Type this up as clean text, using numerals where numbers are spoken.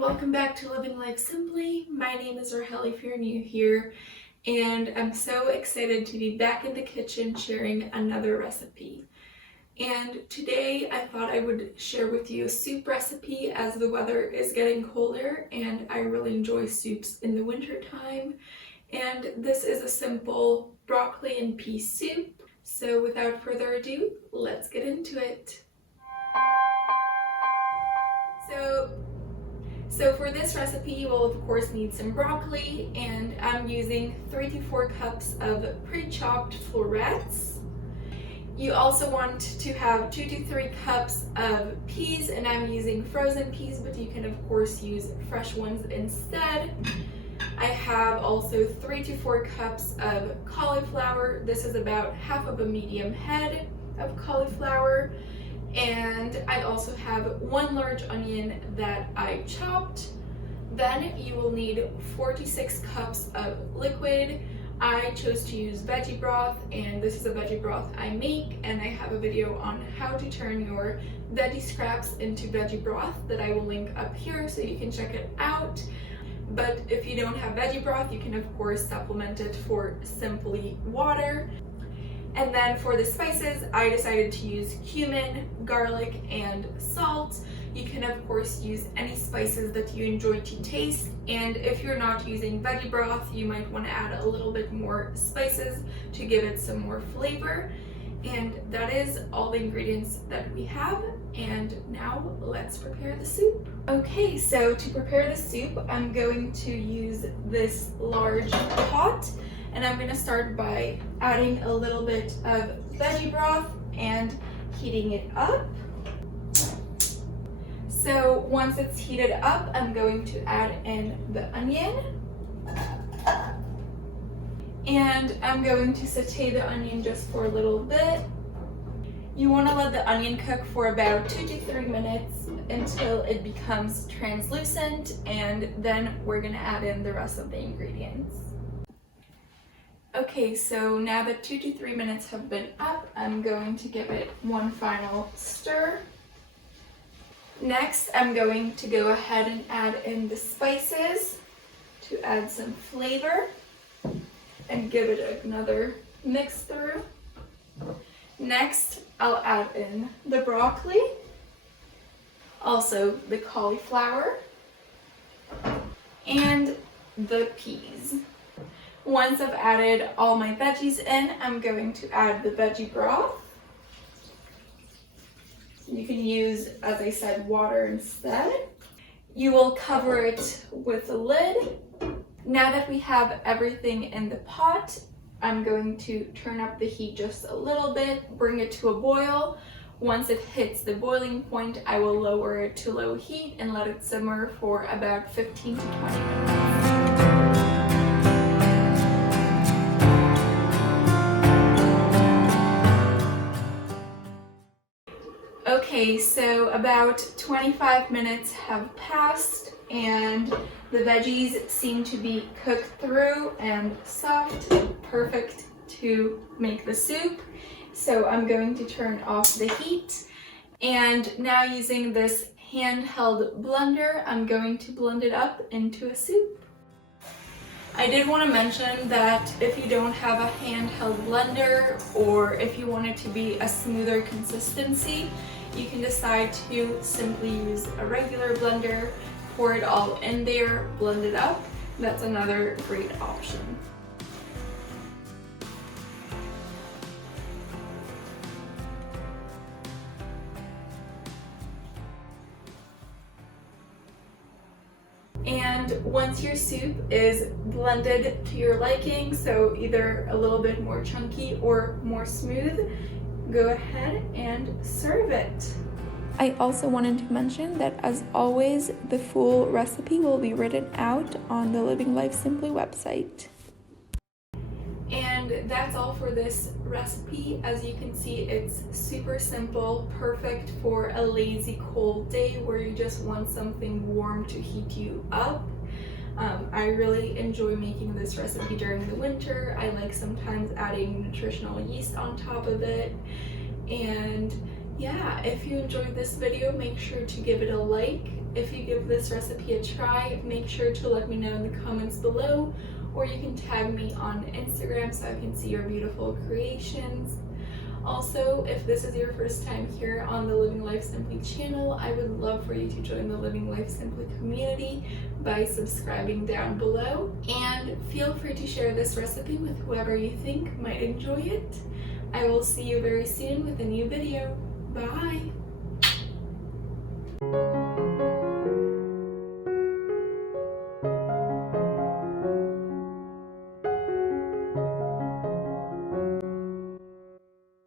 welcome back to Living Life Simply. My name is Racheli if you're new here, and I'm so excited to be back in the kitchen sharing another recipe. And today I thought I would share with you a soup recipe as the weather is getting colder and I really enjoy soups in the winter time. And this is a simple broccoli and pea soup. So without further ado, let's get into it. So for this recipe, you will of course need some broccoli, and I'm using 3 to 4 cups of pre-chopped florets. You also want to have 2 to 3 cups of peas, and I'm using frozen peas, but you can of course use fresh ones instead. I have also 3 to 4 cups of cauliflower. This is about half of a medium head of cauliflower. And I also have 1 large onion that I chopped. Then you will need 4 to 6 cups of liquid. I chose to use veggie broth, and this is a veggie broth I make, and I have a video on how to turn your veggie scraps into veggie broth that I will link up here so you can check it out. But if you don't have veggie broth, you can of course supplement it for simply water. And then for the spices, I decided to use cumin, garlic, and salt. You can of course use any spices that you enjoy to taste, and if you're not using veggie broth, you might want to add a little bit more spices to give it some more flavor. And that is all the ingredients that we have, and now let's prepare the soup. Okay, so to prepare the soup, I'm going to use this large pot. And I'm gonna start by adding a little bit of veggie broth and heating it up. So once it's heated up, I'm going to add in the onion. And I'm going to saute the onion just for a little bit. You wanna let the onion cook for about 2 to 3 minutes until it becomes translucent, and then we're gonna add in the rest of the ingredients. Okay, so now that 2 to 3 minutes have been up, I'm going to give it one final stir. Next, I'm going to go ahead and add in the spices to add some flavor and give it another mix through. Next, I'll add in the broccoli, also the cauliflower, and the peas. Once I've added all my veggies in, I'm going to add the veggie broth. You can use, as I said, water instead. You will cover it with a lid. Now that we have everything in the pot, I'm going to turn up the heat just a little bit, bring it to a boil. Once it hits the boiling point, I will lower it to low heat and let it simmer for about 15 to 20 minutes. Okay, so about 25 minutes have passed and the veggies seem to be cooked through and soft, perfect to make the soup. So I'm going to turn off the heat, and now using this handheld blender, I'm going to blend it up into a soup. I did want to mention that if you don't have a handheld blender, or if you want it to be a smoother consistency, you can decide to simply use a regular blender, pour it all in there, blend it up. That's another great option. And once your soup is blended to your liking, so either a little bit more chunky or more smooth, go ahead and serve it. I also wanted to mention that, as always, the full recipe will be written out on the Living Life Simply website. And that's all for this recipe. As you can see, it's super simple, perfect for a lazy cold day where you just want something warm to heat you up. I really enjoy making this recipe during the winter. I like sometimes adding nutritional yeast on top of it, and yeah, if you enjoyed this video, make sure to give it a like. If you give this recipe a try, make sure to let me know in the comments below, or you can tag me on Instagram so I can see your beautiful creations. Also, if this is your first time here on the Living Life Simply channel, I would love for you to join the Living Life Simply community by subscribing down below. And feel free to share this recipe with whoever you think might enjoy it. I will see you very soon with a new video. Bye!